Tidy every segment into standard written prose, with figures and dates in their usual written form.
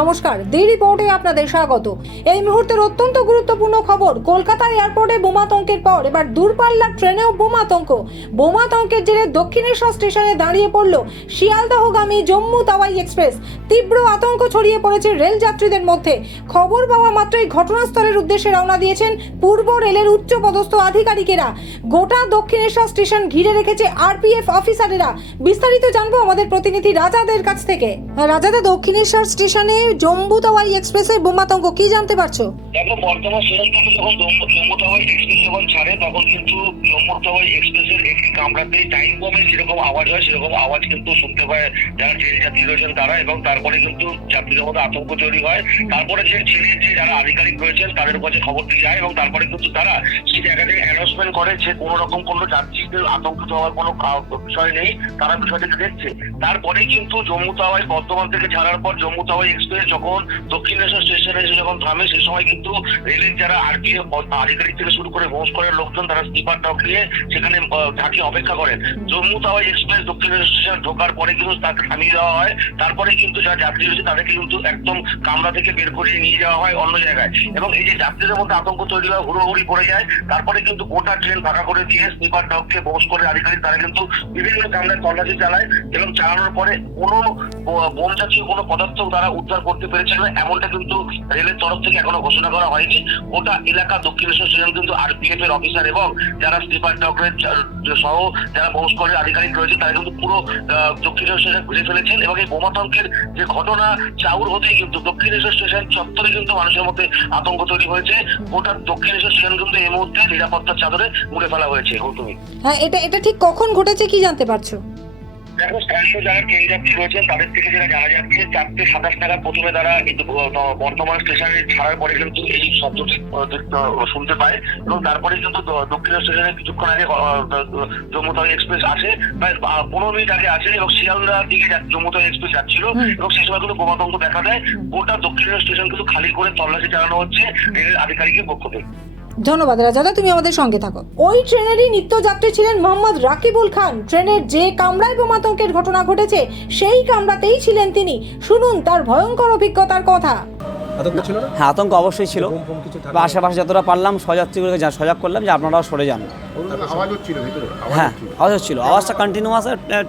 নমস্কার, দি রিপোর্টে আপনাদের স্বাগত। এই মুহূর্তের অত্যন্ত গুরুত্বপূর্ণ খবর। কলকাতা এয়ারপোর্টে বোমাতঙ্কের পর এবার দূরপাল্লার ট্রেনেও বোমাতঙ্কের জেরে দক্ষিণেশ্বর স্টেশনে দাঁড়িয়ে পড়ল শিয়ালদহগামী জম্মু তাওয়াই এক্সপ্রেস। তীব্র আতঙ্ক ছড়িয়ে পড়েছে রেল যাত্রীদের মধ্যে। খবর পাওয়া মাত্রই ঘটনাস্থলের উদ্দেশ্যে রওনা দিয়েছেন পূর্ব রেলের উচ্চপদস্থ আধিকারিকেরা। গোটা দক্ষিণেশ্বর স্টেশন ঘিরে রেখেছে আরপিএফ অফিসারেরা। বিস্তারিত জানবো আমাদের প্রতিনিধি রাজাদের কাছ থেকে। রাজাদা, দক্ষিণেশ্বর স্টেশনে জম্মু তাওয়াই এক্সপ্রেসে বোমাতঙ্ক, কি জানতে পারছো? দেখো, বর্তমান স্টেশন থেকে যখন জম্মু তাওয়াই এক্সপ্রেস যখন ছাড়ে তখন কিন্তু জম্মু তাওয়াই এক্সপ্রেসের একটি কামরাতে টাইম বোমের যেরকম আওয়াজ হয় সেরকম আওয়াজ কিন্তু শুনতে পায় যারা ট্রেন যাত্রী রয়েছেন তারা, এবং তারপরে কিন্তু যাত্রীদের মধ্যে আতঙ্ক তৈরি হয়। তারপরে যে ট্রেনের যে যারা আধিকারিক রয়েছেন তাদের কাছে খবরটি যায় এবং তারপরে কিন্তু তারা সেই জায়গাটাকে অ্যানাউন্সমেন্ট করে যে কোনো রকম কোনো যাত্রীদের আতঙ্কিত হওয়ার কোনো বিষয় নেই, তারা বিষয়টাকে দেখছে। তারপরে কিন্তু জম্মু তাওয়াই বর্তমান থেকে ছাড়ার পর জম্মু তাওয়াই এক্সপ্রেস যখন দক্ষিণেশ্বর স্টেশনে এসে যখন থামে সেই সময় কিন্তু রেলের যারা আরপিএফ আধিকারিক থেকে শুরু করে হোস্ট করার লোকজন তারা স্লিপার ডক নিয়ে সেখানে ঢাকি অপেক্ষা করেন। জম্মু তাওয়াই এক্সপ্রেস দক্ষিণেশ্বর স্টেশনে ঢোকার পরে কিন্তু তাকে থামিয়ে দেওয়া হয়। তারপরে কিন্তু যারা যাত্রী রয়েছে তাদেরকে কিন্তু একদম কামরা থেকে বের করে নিয়ে যাওয়া হয় অন্য জায়গায়, এবং এই যে যাত্রীদের মধ্যে আতঙ্ক তৈরি হয়, হুড়োহুড়ি পড়ে যায়। তারপরে কিন্তু গোটা ট্রেন ফাঁকা করে দিয়ে স্লিপার ডককে হোস্ট করে আধিকারিক তারা কিন্তু বিভিন্ন কামরায় তল্লাশি চালায়, এবং চালানোর পরে কোনো বোম জাতীয় কোনো পদার্থ তারা উদ্ধার করতে পেরেছে না এমনটা কিন্তু রেলের তরফ থেকে এখনো ঘোষণা করা হয়নি। গোটা এলাকা দক্ষিণেশ্বর স্টেশন কিন্তু আরপিএফ এর অফিসার এবং যারা স্লিপার ডকের সহ যারা হোস্ট করে আধিকারিক রয়েছে তারা কিন্তু পুরো দক্ষিণেশ্বর স্টেশন ঘুরে ফেলেছেন, এবং এই বোমাতঙ্কের যে ঘটনা চাউর হতেই কিন্তু দক্ষিণেশ্বর স্টেশন চত্বরে কিন্তু মানুষের মধ্যে আতঙ্ক তৈরি হয়েছে। গোটা দক্ষিণেশ্বর স্টেশন কিন্তু এই মুহূর্তে নিরাপত্তার চাদরে মুড়ে ফেলা হয়েছে। হ্যাঁ, এটা ঠিক কখন ঘটেছে, কি জানতে পারছো? দেখো, স্থানীয় যারা ট্রেন যাত্রী রয়েছেন তাদের থেকে যেটা জানা যাচ্ছে 4:27 নাগাদ প্রথমে তারা বর্তমান স্টেশনে ছাড়ার পরে কিন্তু এই শব্দটি শুনতে পায়, এবং তারপরে কিন্তু দক্ষিণ স্টেশনে কিছুক্ষণ আগে জম্মু তাওয়াই এক্সপ্রেস আসে, প্রায় 15 মিনিট আগে আসে, এবং শিয়ালদার দিকে জম্মু তাওয়াই এক্সপ্রেস যাচ্ছিল, এবং সেই সময় কিন্তু বোমাতঙ্ক দেখা দেয়। গোটা দক্ষিণ স্টেশন কিন্তু খালি করে তল্লাশি চালানো হচ্ছে রেলের আধিকারিকের পক্ষ থেকে। ধন্যবাদ রাজাদা, তুমি আমাদের সঙ্গে থাকো। ওই ট্রেনেরই নিত্যযাত্রী ছিলেন মোহাম্মদ রাকিবুল খান। ট্রেনের যে কামরায় বোমাতঙ্কের ঘটনা ঘটেছে সেই কামরাতেই ছিলেন তিনি। শুনুন তার ভয়ঙ্কর অভিজ্ঞতার কথা। হ্যাঁ, আতঙ্ক অবশ্যই ছিল। আশেপাশে যতটা পারলাম সযাত্রীগুলোকে সজাগ করলাম যে আপনারাও সরে যান। হ্যাঁ, আওয়াজ হচ্ছিল, আওয়াজটা কন্টিনিউয়াস,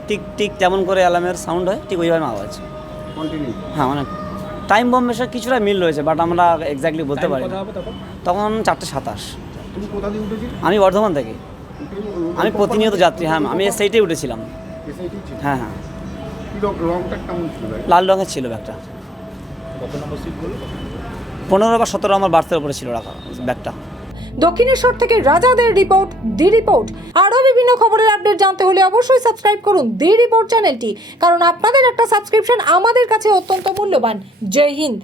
টিক টিক যেমন করে অ্যালার্মের সাউন্ড হয় ঠিক ওইভাবে আওয়াজ। হ্যাঁ, মানে টাইম বম্বের সাথে কিছুটা মিল রয়েছে, বাট আমরা এক্স্যাক্টলি বলতে পারি না। তখন 4:27। আমি বর্ধমান থেকে, আমি প্রতিনিয়ত যাত্রী। হ্যাঁ, আমি এসআইতেই উঠেছিলাম। হ্যাঁ হ্যাঁ, লাল রঙের ছিল ব্যাগটা। 15 বা 17 আমার বার্থের উপরে ছিল রাখা ব্যাগটা। দক্ষিণেশ্বর থেকে রাজাদের রিপোর্ট, দি রিপোর্ট। আরও বিভিন্ন খবরের আপডেট জানতে হলে অবশ্যই সাবস্ক্রাইব করুন দি রিপোর্ট চ্যানেলটি, কারণ আপনাদের একটা সাবস্ক্রিপশন আমাদের কাছে অত্যন্ত মূল্যবান। জয় হিন্দ।